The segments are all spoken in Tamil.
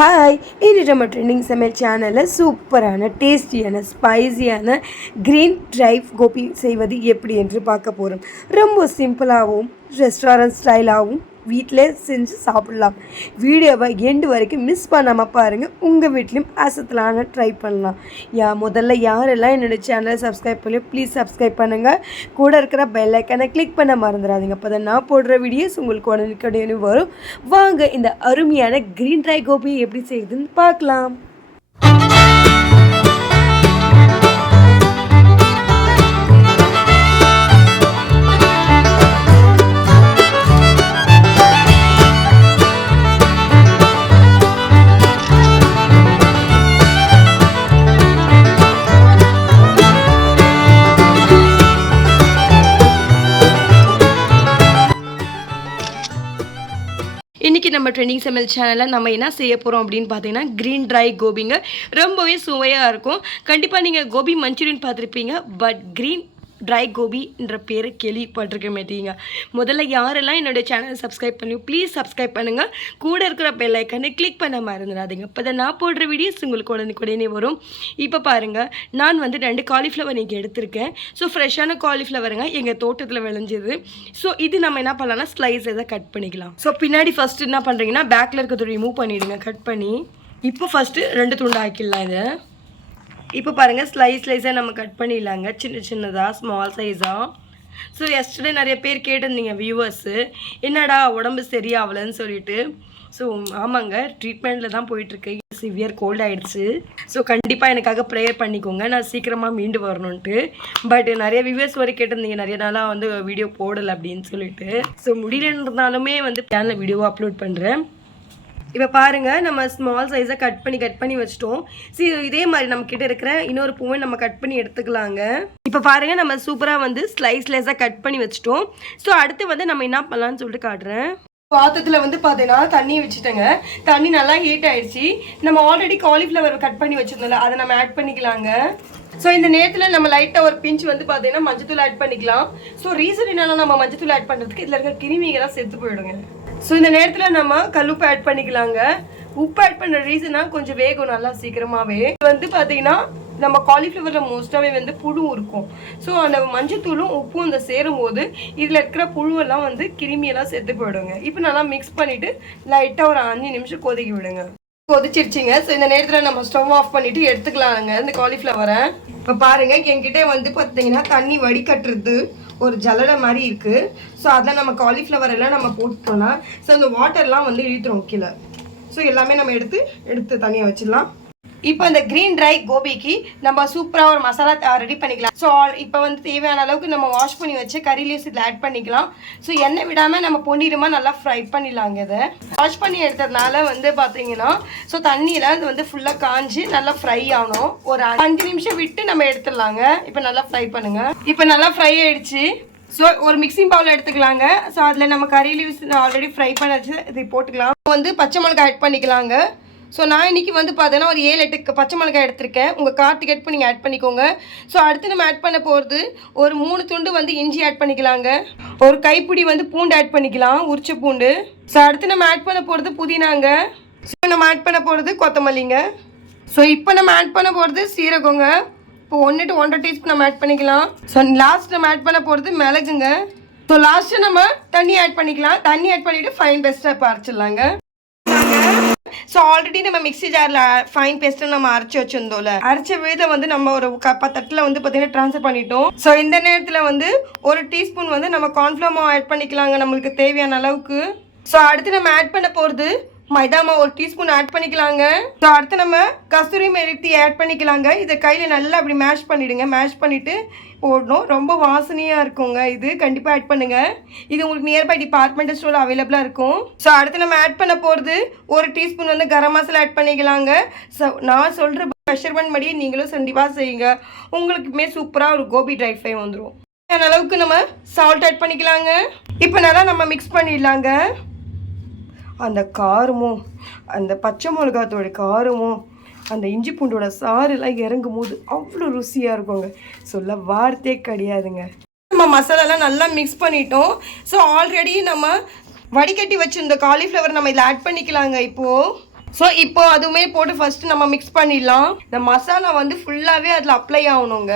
ஹாய் இது நம்ம ட்ரெண்டிங் சமையல் சேனலில் சூப்பரான டேஸ்டியான ஸ்பைஸியான க்ரீன் ட்ரைவ் கோபி செய்வது எப்படி என்று பார்க்க போகிறோம் ரொம்ப சிம்பிளாகவும் ரெஸ்டாரண்ட் ஸ்டைலாகவும் வீட்டிலே செஞ்சு சாப்பிடலாம். வீடியோவை எண்டு வரைக்கும் மிஸ் பண்ணாமல் பாருங்கள் உங்கள் வீட்லேயும் அசத்தலான ட்ரை பண்ணலாம். யா முதல்ல யாரெல்லாம் என்னோடய சேனலை சப்ஸ்கிரைப் பண்ணலையோ ப்ளீஸ் சப்ஸ்கிரைப் பண்ணுங்கள் கூட இருக்கிற பெல் ஐக்கனை கிளிக் பண்ண மறந்துடாதீங்க. அப்போ தான் நான் போடுற வீடியோஸ் உங்களுக்கு உடனே வரும். வாங்க இந்த அருமையான க்ரீன் ட்ரை கோபி எப்படி செய்யுதுன்னு பார்க்கலாம். நம்ம ட்ரெண்டிங் சமையல் சேனலில் நம்ம என்ன செய்ய போகிறோம் அப்படின்னு பார்த்தீங்கன்னா க்ரீன் ட்ரை கோபிங்க ரொம்பவே சுவையாக இருக்கும். கண்டிப்பாக நீங்கள் கோபி மஞ்சூரியன் பார்த்துருப்பீங்க பட் க்ரீன் ட்ரை கோபின்ற பேர் கேள்விப்பட்டிருக்க மாட்டீங்க. முதல்ல யாரெல்லாம் என்னோடய சேனலை சப்ஸ்கிரைப் பண்ணி ப்ளீஸ் சப்ஸ்கிரைப் பண்ணுங்கள் கூட இருக்கிற பெல் ஐக்கனை கிளிக் பண்ண மறந்துடாதீங்க. இப்போ தான் நான் போடுற வீடியோஸ் உங்களுக்கு உடனுக்குடனே வரும். இப்போ பாருங்கள் நான் வந்து ரெண்டு காலிஃப்ளவர் இன்றைக்கி எடுத்திருக்கேன். ஸோ ஃப்ரெஷ்ஷான காலிஃப்ளவருங்க எங்கள் தோட்டத்தில் விளைஞ்சது. ஸோ இது நம்ம என்ன பண்ணலாம்னா ஸ்லைஸ் எதை கட் பண்ணிக்கலாம். ஸோ பின்னாடி ஃபஸ்ட்டு என்ன பண்ணுறீங்கன்னா பேக்கில் இருக்கிறத ரிமூவ் பண்ணிவிடுங்க கட் பண்ணி. இப்போ ஃபஸ்ட்டு ரெண்டு துண்டு ஆக்கிடலாம் இதை. இப்போ பாருங்கள் ஸ்லைஸ் ஸ்லைஸாக நம்ம கட் பண்ணிடலாங்க. சின்ன சின்னதாக ஸ்மால் சைஸாக ஸோ எஸ்டர்டே நிறைய பேர் கேட்டிருந்தீங்க வியூவர்ஸு என்னடா உடம்பு சரியாகலன்னு சொல்லிட்டு. ஸோ ஆமாங்க ட்ரீட்மெண்ட்டில் தான் போயிட்டுருக்கு. சிவியர் கோல்ட் ஆகிடுச்சு ஸோ கண்டிப்பாக எனக்காக ப்ரேயர் பண்ணிக்கோங்க. நான் சீக்கிரமாக மீண்டு வரணுன்ட்டு பட் நிறைய வியூவர்ஸ் வரை கேட்டிருந்தீங்க நிறைய நாளாக வந்து வீடியோ போடலை அப்படின்னு சொல்லிட்டு. ஸோ முடியலன்றதாலுமே வந்து சேனலில் வீடியோ அப்லோட் பண்ணுறேன் இப்போ பாருங்க நம்ம ஸ்மால் சைஸாக கட் பண்ணி கட் பண்ணி வச்சிட்டோம். சரி இதே மாதிரி நம்ம கிட்ட இருக்கிற இன்னொரு பூவை நம்ம கட் பண்ணி எடுத்துக்கலாங்க. இப்போ பாருங்க நம்ம சூப்பராக வந்து ஸ்லைஸ் ஸ்லைஸாக கட் பண்ணி வச்சிட்டோம். ஸோ அடுத்து வந்து நம்ம என்ன பண்ணலாம்னு சொல்லிட்டு காட்டுறேன். பாத்திரத்தில் வந்து பார்த்தீங்கன்னா தண்ணி வச்சுட்டேங்க. தண்ணி நல்லா ஹீட் ஆயிடுச்சு. நம்ம ஆல்ரெடி காலிஃப்ளவர் கட் பண்ணி வச்சுருந்தோம்ல அதை நம்ம ஆட் பண்ணிக்கலாங்க. ஸோ இந்த நேரத்தில் நம்ம லைட்டாக ஒரு பிஞ்ச் வந்து பார்த்தீங்கன்னா மஞ்சத்தூள் ஆட் பண்ணிக்கலாம். ஸோ ரீசன் என்னன்னா நம்ம மஞ்சத்தூள் ஆட் பண்ணுறதுக்கு இதில் இருக்க கிருமிகள்லாம் செத்து போயிடுங்க. ஸோ இந்த நேரத்தில் நம்ம கல்லுப்பு ஆட் பண்ணிக்கலாங்க. உப்பு ஆட் பண்ணுற ரீசனாக கொஞ்சம் வேகும் நல்லா சீக்கிரமாகவே இது வந்து பார்த்தீங்கன்னா நம்ம காலிஃப்ளவரில் மோஸ்ட்டாகவே வந்து புழு இருக்கும் ஸோ அந்த மஞ்சத்தூளும் உப்பும் அந்த சேரும் போது இதில் இருக்கிற புழுவெல்லாம் வந்து கிருமியெல்லாம் செத்து போயிடுங்க. இப்போ நல்லா மிக்ஸ் பண்ணிவிட்டு லைட்டாக ஒரு அஞ்சு நிமிஷம் கொதிக்க விடுங்க. கொதிச்சிருச்சிங்க. ஸோ இந்த நேரத்தில் நம்ம ஸ்டவ் ஆஃப் பண்ணிட்டு எடுத்துக்கலாங்க இந்த காலிஃப்ளவரை இப்போ பாருங்கள் என்கிட்ட வந்து பார்த்தீங்கன்னா தண்ணி வடிகட்டுறது. ஒரு ஜல்லடை மாதிரி இருக்கு. ஸோ அதை நம்ம காலிஃப்ளவர் எல்லாம் நம்ம போட்டோம்னா ஸோ அந்த வாட்டர்லாம் வந்து இழுத்துரும் கீழே. ஸோ எல்லாமே நம்ம எடுத்து எடுத்து தனியாக வச்சிடலாம். இப்போ இந்த க்ரீன் ட்ரை கோபிக்கு நம்ம சூப்பராக ஒரு மசாலா ரெடி பண்ணிக்கலாம். ஸோ இப்போ வந்து தேவையான அளவுக்கு நம்ம வாஷ் பண்ணி வச்சு கறி லீவ்ஸ் இதில் ஆட் பண்ணிக்கலாம். ஸோ எண்ணெய் விடாமல் நம்ம பொன்னிறமா நல்லா ஃப்ரை பண்ணிடலாங்க இதை. வாஷ் பண்ணி எடுத்ததுனால வந்து பார்த்தீங்கன்னா ஸோ தண்ணியில் அது வந்து ஃபுல்லாக காஞ்சி நல்லா ஃப்ரை ஆகணும். ஒரு அஞ்சு நிமிஷம் விட்டு நம்ம எடுத்துடலாங்க. இப்போ நல்லா ஃப்ரை பண்ணுங்கள் இப்போ நல்லா ஃப்ரை ஆயிடுச்சு. ஸோ ஒரு மிக்சிங் பவுல் எடுத்துக்கலாங்க. ஸோ அதில் நம்ம கறி லீவ்ஸ் ஆல்ரெடி ஃப்ரை பண்ணி இது இதை போட்டுக்கலாம். வந்து பச்சை மிளகாய் ஆட் பண்ணிக்கலாங்க. ஸோ நான் இன்னைக்கு வந்து பார்த்தீங்கன்னா ஒரு ஏழு எட்டு பச்சை மிளகாய் எடுத்திருக்கேன். உங்கள் கார்த்திக் எடுத்து நீங்கள் ஆட் பண்ணிக்கோங்க. ஸோ அடுத்து நம்ம ஆட் பண்ண போகிறது ஒரு மூணு துண்டு வந்து இஞ்சி ஆட் பண்ணிக்கலாங்க. ஒரு கைப்பிடி வந்து பூண்டு ஆட் பண்ணிக்கலாம் உரிச்ச பூண்டு. ஸோ அடுத்து நம்ம ஆட் பண்ண போகிறது புதினாங்க. ஸோ நம்ம ஆட் பண்ண போகிறது கொத்தமல்லிங்க. ஸோ இப்போ நம்ம ஆட் பண்ண போகிறது சீரகங்க. இப்போ ஒன்று டு ஒன்றரை டீஸ்பூன் நம்ம ஆட் பண்ணிக்கலாம். ஸோ லாஸ்ட் நம்ம ஆட் பண்ண போகிறது மிளகுங்க. ஸோ லாஸ்ட்டு நம்ம தண்ணி ஆட் பண்ணிக்கலாம். தண்ணி ஆட் பண்ணிவிட்டு ஃபைன் பெஸ்ட்டாக இப்போ அரைச்சிடலாங்க ஸோ ஆல்ரெடி நம்ம மிக்ஸி ஜாரில் ஃபைன் பேஸ்ட்டு நம்ம அரைச்சி வச்சிருந்தோம்ல. அரைச்ச விதை வந்து நம்ம ஒரு கப்ப தட்டில் வந்து பார்த்தீங்கன்னா ட்ரான்ஸ்ஃபர் பண்ணிட்டோம். ஸோ இந்த நேரத்தில் வந்து ஒரு டீஸ்பூன் வந்து நம்ம கார்ன்ஃப்ளவர் மாவு ஆட் பண்ணிக்கலாங்க நம்மளுக்கு தேவையான அளவுக்கு. ஸோ அடுத்து நம்ம ஆட் பண்ண போகிறது மைதா மாவு ஒரு டீஸ்பூன் ஆட் பண்ணிக்கலாங்க. ஸோ அடுத்து நம்ம கஸ்தூரி மெருத்தி ஆட் பண்ணிக்கலாங்க. இதை கையில் நல்லா அப்படி மேஷ் பண்ணிவிடுங்க மேஷ் பண்ணிவிட்டு போடணும். ரொம்ப வாசனையாக இருக்குங்க இது. கண்டிப்பாக ஆட் பண்ணுங்கள் இது உங்களுக்கு நியர்பை டிபார்ட்மெண்டல் ஸ்டோர் அவைலபிளாக இருக்கும். ஸோ அடுத்து நம்ம ஆட் பண்ண போகிறது ஒரு டீஸ்பூன் வந்து கரம் மசாலா ஆட் பண்ணிக்கலாங்க. ஸோ நான் சொல்கிற மெஷர்மெண்ட் படியே நீங்களும் கண்டிப்பாக செய்யுங்க. உங்களுக்குமே சூப்பராக ஒரு கோபி ட்ரை ஃப்ரை வந்துடும் அந்த அளவுக்கு நம்ம சால்ட் ஆட் பண்ணிக்கலாங்க. இப்போ நல்லா நம்ம மிக்ஸ் பண்ணிடலாங்க. அந்த காரமும் அந்த பச்சை மிளகாத்தோட காரமும் அந்த இஞ்சி பூண்டோட சாறுலாம் இறங்கும் போது அவ்வளோ ருசியாக இருக்குங்க. சொல்ல வார்த்தையே கிடையாதுங்க. நம்ம மசாலாலாம் நல்லா மிக்ஸ் பண்ணிட்டோம். ஸோ ஆல்ரெடி நம்ம வடிகட்டி வச்சிருந்த காலிஃப்ளவர் நம்ம இதில் ஆட் பண்ணிக்கலாங்க இப்போது ஸோ இப்போ அதுவுமே போட்டு ஃபர்ஸ்ட் நம்ம மிக்ஸ் பண்ணிடலாம். இந்த மசாலா வந்து ஃபுல்லாகவே அதில் அப்ளை ஆகணுங்க.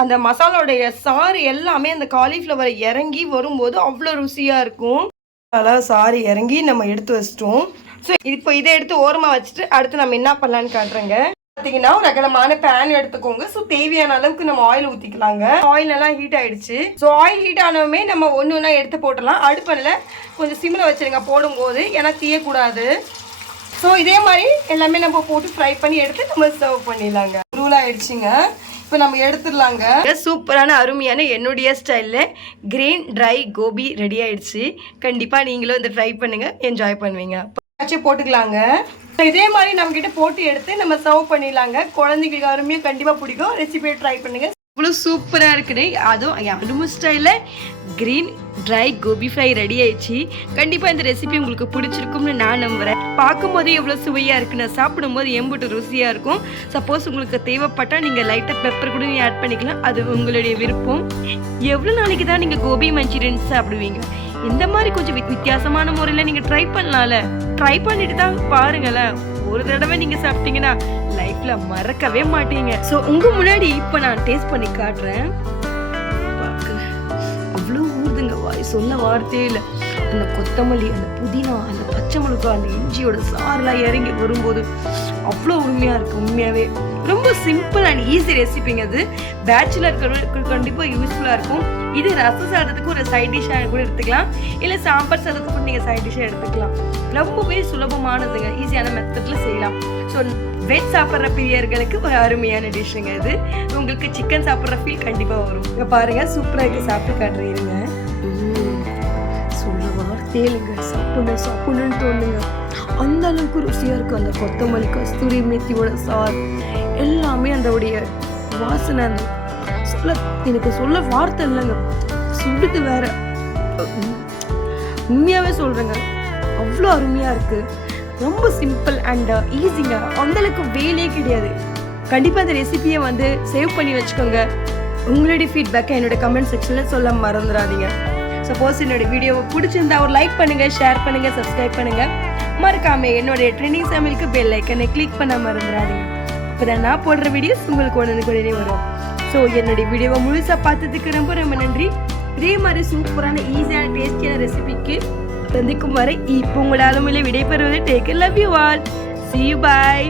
அந்த மசாலாவுடைய சாறு எல்லாமே அந்த காலிஃப்ளவர் இறங்கி வரும்போது அவ்வளோ ருசியாக இருக்கும். அதெல்லாம் சாறு இறங்கி நம்ம எடுத்து வச்சிட்டோம். ஸோ இப்போ இதை எடுத்து ஓரமாக வச்சுட்டு அடுத்து நம்ம என்ன பண்ணலான்னு காட்டுறேங்க. பார்த்தீங்கன்னா ஒரு அகலமான பேன் எடுத்துக்கோங்க. ஸோ தேவையான அளவுக்கு நம்ம ஆயில் ஊற்றிக்கலாங்க ஆயில் எல்லாம் ஹீட் ஆயிடுச்சு. ஸோ ஆயில் ஹீட் ஆனவுமே நம்ம ஒன்று ஒன்றா எடுத்து போட்டுடலாம். அடுப்பில் கொஞ்சம் சிம்மில் வச்சுருங்க போடும்போது ஏன்னா தீயக்கூடாது. ஸோ இதே மாதிரி எல்லாமே நம்ம போட்டு ஃப்ரை பண்ணி எடுத்து நம்ம சர்வ் பண்ணிடலாங்க. ரூல் ஆயிடுச்சுங்க. இப்போ நம்ம எடுத்துடலாங்க. சூப்பரான அருமையான என்னுடைய ஸ்டைலில் கிரீன் ட்ரை கோபி ரெடி ஆயிடுச்சு. கண்டிப்பாக நீங்களும் இதை ட்ரை பண்ணுங்கள் என்ஜாய் பண்ணுவீங்க. வச்சு போட்டுக்கலாங்க. இதே மாதிரி நம்ம கிட்ட போட்டு எடுத்து நம்ம சர்வ் பண்ணிடலாங்க. குழந்தைங்களுக்கு அருமையாக கண்டிப்பாக பிடிக்கும். ரெசிபியை ட்ரை பண்ணுங்க. இவ்வளோ சூப்பராக இருக்குது அதுவும் என் ஸ்டைலில் green dry gobi fry ready ஆயிடுச்சு. கண்டிப்பாக இந்த ரெசிபி உங்களுக்கு பிடிச்சிருக்கும்னு நான் நம்புகிறேன் பார்க்கும்போதே எவ்வளோ சுவையாக இருக்குன்னு சாப்பிடும்போது எம்புட்டு ருசியாக இருக்கும். சப்போஸ் உங்களுக்கு தேவைப்பட்டால் நீங்கள் லைட்டாக பெப்பர் கூட ஆட் பண்ணிக்கலாம். அது உங்களுடைய விருப்பம். எவ்வளோ நாளைக்கு தான் நீங்கள் கோபி மஞ்சூரியன் சாப்பிடுவீங்க? இந்த மாதிரி கொஞ்சம் வித்- வித்தியாசமான முறையில் நீங்கள் ட்ரை பண்ணலாம்ல. ட்ரை பண்ணிட்டு தான் பாருங்களேன் ஒரு தடவை நீங்கள் சாப்பிட்டீங்கன்னா லைஃப்ல மறக்கவே மாட்டீங்க. ஸோ உங்க முன்னாடி இப்போ நான் டேஸ்ட் பண்ணி காட்டுறேன். அவ்வளோ ஊறுதுங்க. வாய் சொல்ல வார்த்தையே இல்லை. அந்த கொத்தமல்லி அந்த புதினா அந்த பச்சை மிளகா அந்த இஞ்சியோட சாரெலாம் இறங்கி வரும்போது அவ்வளோ உண்மையாக இருக்குது உண்மையாகவே ரொம்ப சிம்பிள் அண்ட் ஈஸி ரெசிபிங்க அது. பேச்சுலருக்கு கண்டிப்பாக யூஸ்ஃபுல்லாக இருக்கும். இது ரச சாதத்துக்கு ஒரு சைட் டிஷ்ஷாக கூட எடுத்துக்கலாம். இல்லை சாம்பார் சாதத்துக்கு கூட நீங்கள் சைட் டிஷ்ஷாக எடுத்துக்கலாம். ரொம்பவே சுலபமானதுங்க. ஈஸியான மெத்தடில் செய்யலாம். ஸோ வெஜ் சாப்பிட்ற பிரியர்களுக்கு ஒரு அருமையான டிஷ்ஷுங்க இது. உங்களுக்கு சிக்கன் சாப்பிட்ற ஃபீல் கண்டிப்பாக வரும். இங்கே பாருங்கள் சூப்பராக இருக்கு. சாப்பிட்டு காட்டுறீங்க. சொல்ல வார்த்தையே இல்லைங்க. சாப்பிடணும் சாப்பிடணும்னு தோணுங்க அந்த அளவுக்கு ருசியாக இருக்கும். அந்த கொத்தமல்லி கஸ்தூரி மேத்தியோட சார் எல்லாமே அதோடைய வாசனை அந்த சொல்ல எனக்கு சொல்ல வார்த்தை இல்லைங்க. சுடுது வேற. உண்மையாகவே சொல்கிறேங்க அவ்வளோ அருமையாக இருக்குது ரொம்ப சிம்பிள் அண்ட் ஈஸிங்க uh, அந்தளவுக்கு வேலையே கிடையாது. கண்டிப்பாக அந்த ரெசிபியை வந்து சேவ் பண்ணி வச்சுக்கோங்க. உங்களுடைய ஃபீட்பேக்கை என்னோட கமெண்ட் செக்ஷனில் சொல்ல மறந்துடாதீங்க சப்போஸ் என்னோட வீடியோவை பிடிச்சிருந்தா ஒரு லைக் பண்ணுங்கள் ஷேர் பண்ணுங்கள் சப்ஸ்கிரைப் பண்ணுங்கள் மறக்காம என்னுடைய ட்ரெண்டிங் சமையலுக்கு பெல் ஐக்கனை கிளிக் பண்ண மறந்துடாதீங்க இப்போ நான் போடுற வீடியோஸ் உங்களுக்கு உடனே உடனே வரும். ஸோ என்னுடைய வீடியோவை முழுசாக பார்த்ததுக்கு ரொம்ப ரொம்ப நன்றி. இதே மாதிரி சூப்பரான ஈஸியான டேஸ்டியான ரெசிபிக்கு சந்திக்கும் வரை இப்போ உங்களோட அளவில் விடைபெறுவது take love you all see you bye